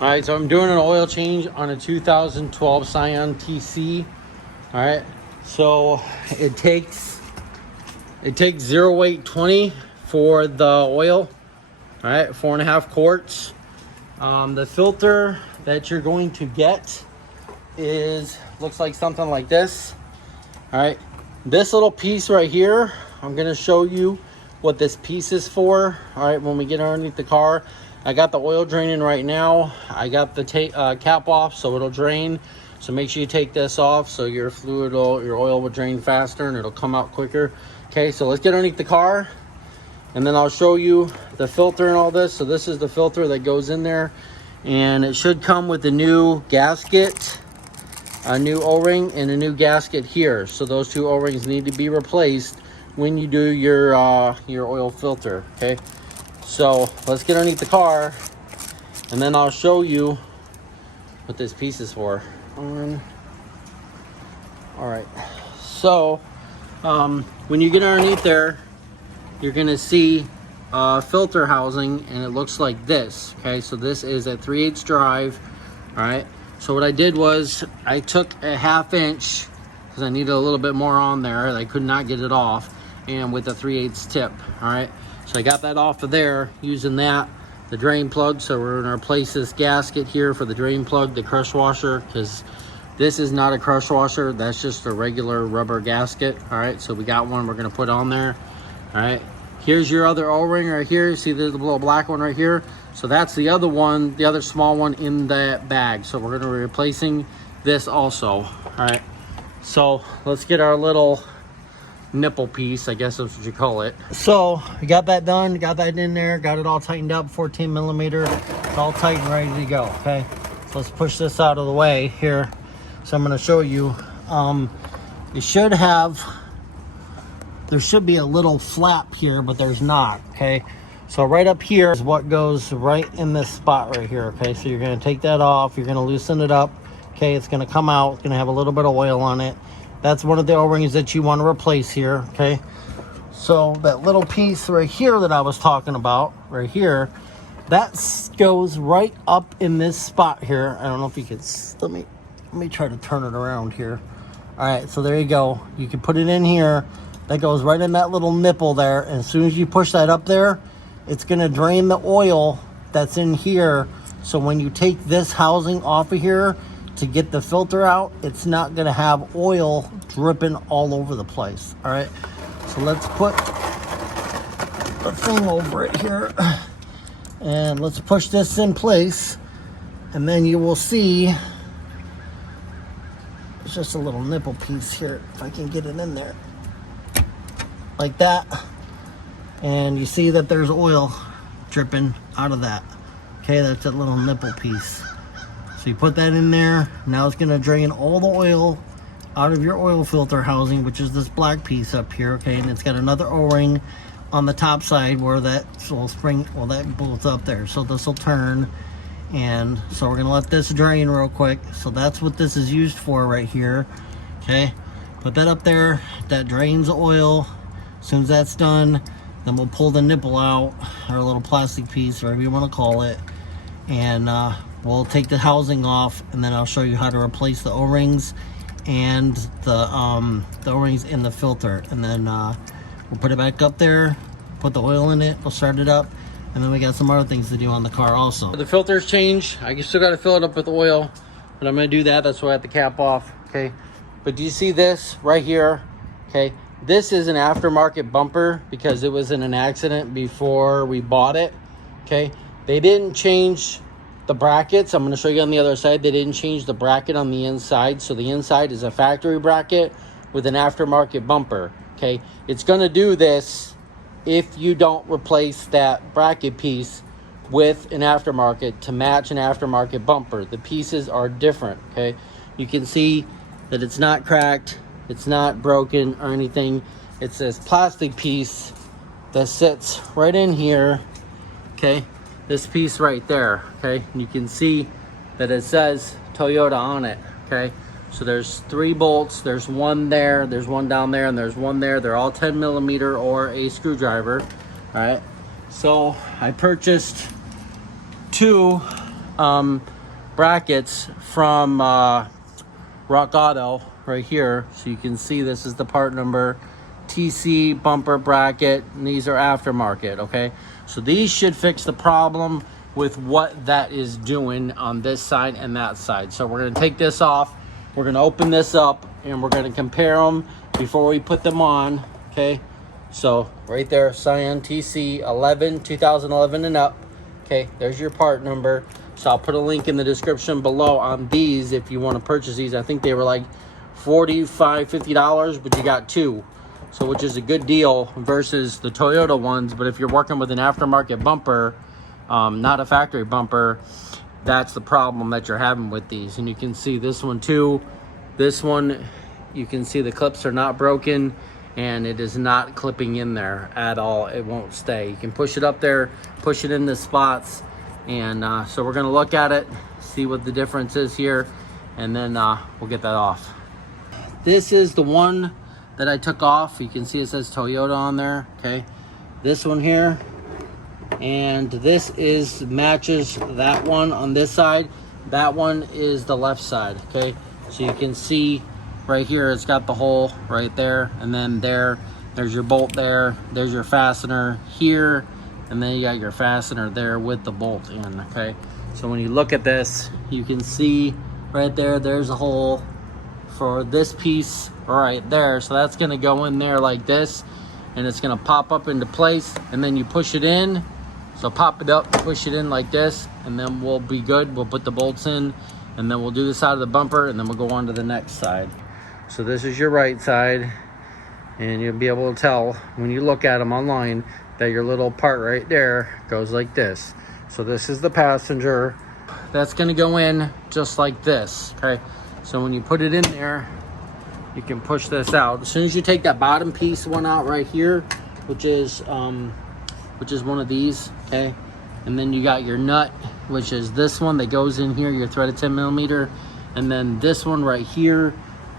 All right, so I'm doing an oil change on a 2012 Scion TC. All right, so it takes 0.820 for the oil. All right, 4.5 quarts. The filter that you're going to get looks like something like this. All right, this little piece right here, I'm gonna show you what this piece is for. All right, when we get underneath the car, I got the oil draining right now. I got the cap off so it'll drain. So make sure you take this off so your oil will drain faster and it'll come out quicker. Okay, so let's get underneath the car and then I'll show you the filter and all this. So this is the filter that goes in there, and it should come with a new gasket, a new O-ring, and a new gasket here. So those two O-rings need to be replaced when you do your oil filter. Okay, so let's get underneath the car and then I'll show you what this piece is for. All right, so when you get underneath there, you're gonna see filter housing, and it looks like this. Okay, so this is a 3/8 drive. All right, so what I did was I took a 1/2 inch because I needed a little bit more on there. I could not get it off, and with a 3/8 tip. All right, so I got that off of there using the drain plug. So we're gonna replace this gasket here for the drain plug, the crush washer, because this is not a crush washer, that's just a regular rubber gasket. All right, so we got one we're gonna put on there. All right, here's your other O-ring right here. See there's the little black one right here? So that's the other one, the other small one in that bag. So we're gonna be replacing this also. All right, so let's get our little nipple piece, I guess that's what you call it. So we got that done, got that in there, got it all tightened up, 14 millimeter. It's all tight and ready to go. Okay, so let's push this out of the way here. So I'm gonna show you, there should be a little flap here, but there's not. Okay, so right up here is what goes right in this spot right here. Okay, so you're gonna take that off, you're gonna loosen it up. Okay, it's gonna come out, it's gonna have a little bit of oil on it. That's one of the O-rings that you want to replace here. Okay, so that little piece right here that I was talking about right here, that goes right up in this spot here. I don't know if you could, let me try to turn it around here. All right, so there you go, you can put it in here. That goes right in that little nipple there, and as soon as you push that up there, it's gonna drain the oil that's in here. So when you take this housing off of here to get the filter out, it's not gonna have oil dripping all over the place. All right, so let's put the thing over it here and let's push this in place, and then you will see it's just a little nipple piece here, if I can get it in there like that, and you see that there's oil dripping out of that. Okay, that's that little nipple piece. So you put that in there. Now it's gonna drain all the oil out of your oil filter housing, which is this black piece up here. Okay, and it's got another O-ring on the top side where that that bolts up there. So this will turn, and so we're gonna let this drain real quick. So that's what this is used for right here. Okay, put that up there, that drains the oil. As soon as that's done, then we'll pull the nipple out, or a little plastic piece, whatever you want to call it, and we'll take the housing off, and then I'll show you how to replace the O-rings and the O-rings in the filter, and then we'll put it back up there, put the oil in it, we'll start it up, and then we got some other things to do on the car also. The filter's changed. I still got to fill it up with oil, but I'm going to do that. That's why I have the cap off. Okay, but do you see this right here? Okay, this is an aftermarket bumper because it was in an accident before we bought it. Okay, they didn't change the brackets. I'm going to show you on the other side. They didn't change the bracket on the inside, so the inside is a factory bracket with an aftermarket bumper. Okay, it's going to do this if you don't replace that bracket piece with an aftermarket to match an aftermarket bumper. The pieces are different. Okay, you can see that it's not cracked, it's not broken or anything. It's this plastic piece that sits right in here. Okay, this piece right there. Okay, and you can see that it says Toyota on it. Okay, so there's 3 bolts, there's one there, there's one down there, and there's one there. They're all 10 millimeter or a screwdriver. All right, so I purchased 2 brackets from Rock Auto right here. So you can see this is the part number, TC bumper bracket, and these are aftermarket, okay? So these should fix the problem with what that is doing on this side and that side. So we're gonna take this off, we're gonna open this up, and we're gonna compare them before we put them on, okay? So right there, Scion TC 2011 and up, okay? There's your part number. So I'll put a link in the description below on these if you want to purchase these. I think they were like $45–50, but you got two. So which is a good deal versus the Toyota ones. But if you're working with an aftermarket bumper, not a factory bumper, that's the problem that you're having with these. And you can see this one too. This one, you can see the clips are not broken and it is not clipping in there at all. It won't stay. You can push it up there, push it in the spots. And so we're gonna look at it, see what the difference is here, and then we'll get that off. This is the one that I took off. You can see it says Toyota on there, okay? This one here, and this is matches that one on this side. That one is the left side, okay? So you can see right here, it's got the hole right there, and then there's your bolt there, there's your fastener here, and then you got your fastener there with the bolt in, okay? So when you look at this, you can see right there, there's a hole for this piece right there. So that's gonna go in there like this, and it's gonna pop up into place, and then you push it in. So pop it up, push it in like this, and then we'll be good. We'll put the bolts in, and then we'll do the side of the bumper, and then we'll go on to the next side. So this is your right side, and you'll be able to tell when you look at them online that your little part right there goes like this. So this is the passenger. That's gonna go in just like this, okay? So when you put it in there, you can push this out. As soon as you take that bottom piece one out right here, which is one of these, okay? And then you got your nut, which is this one that goes in here, your threaded 10mm. And then this one right here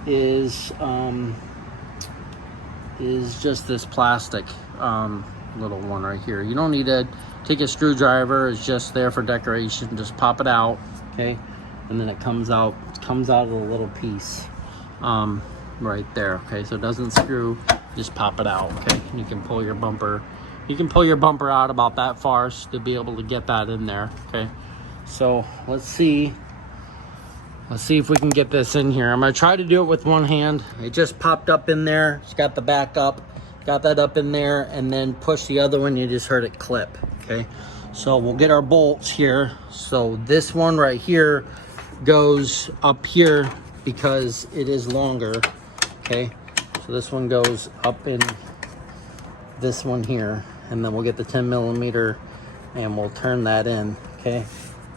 is just this plastic little one right here. You don't need to take a screwdriver, it's just there for decoration. Just pop it out, okay? And then it comes out of a little piece right there, okay? So it doesn't screw, just pop it out, okay? And you can pull your bumper. You can pull your bumper out about that far to be able to get that in there, okay? So let's see if we can get this in here. I'm gonna try to do it with one hand. It just popped up in there. It's got the back up. Got that up in there, and then push the other one. You just heard it clip, okay? So we'll get our bolts here. So this one right here goes up here because it is longer, okay? So this one goes up in this one here, and then we'll get the 10mm and we'll turn that in, okay?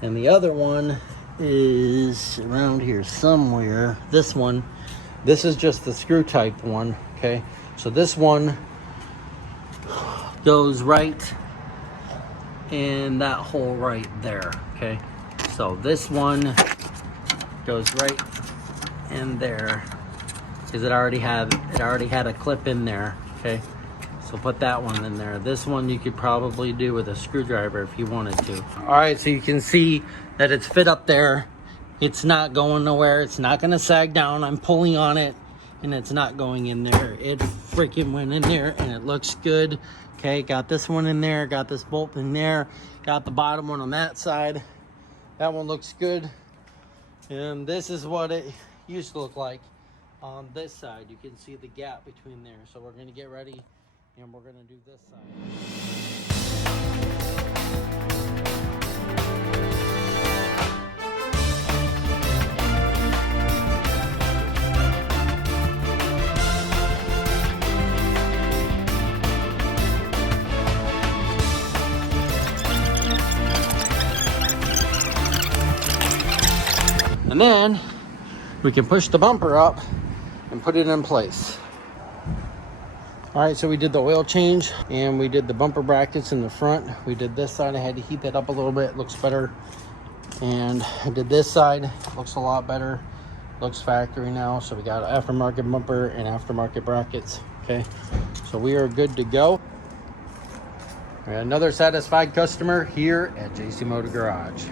And the other one is around here somewhere. This one, this is just the screw type one, okay? So this one goes right in that hole right there, okay? So this one goes right in there because it already had a clip in there, okay? So put that one in there. This one you could probably do with a screwdriver if you wanted to. All right, so you can see that it's fit up there. It's not going nowhere. It's not gonna sag down. I'm pulling on it and it's not going in there. It freaking went in there and it looks good. Okay, got this one in there, got this bolt in there, got the bottom one on that side. That one looks good. And this is what it used to look like on this side. You can see the gap between there. So we're gonna get ready and we're gonna do this side. And then we can push the bumper up and put it in place. All right, so we did the oil change and we did the bumper brackets in the front. We did this side. I had to heat that up a little bit. It looks better. And I did this side. Looks a lot better. Looks factory now. So we got aftermarket bumper and aftermarket brackets. Okay, so we are good to go. We got another satisfied customer here at JC Motor Garage.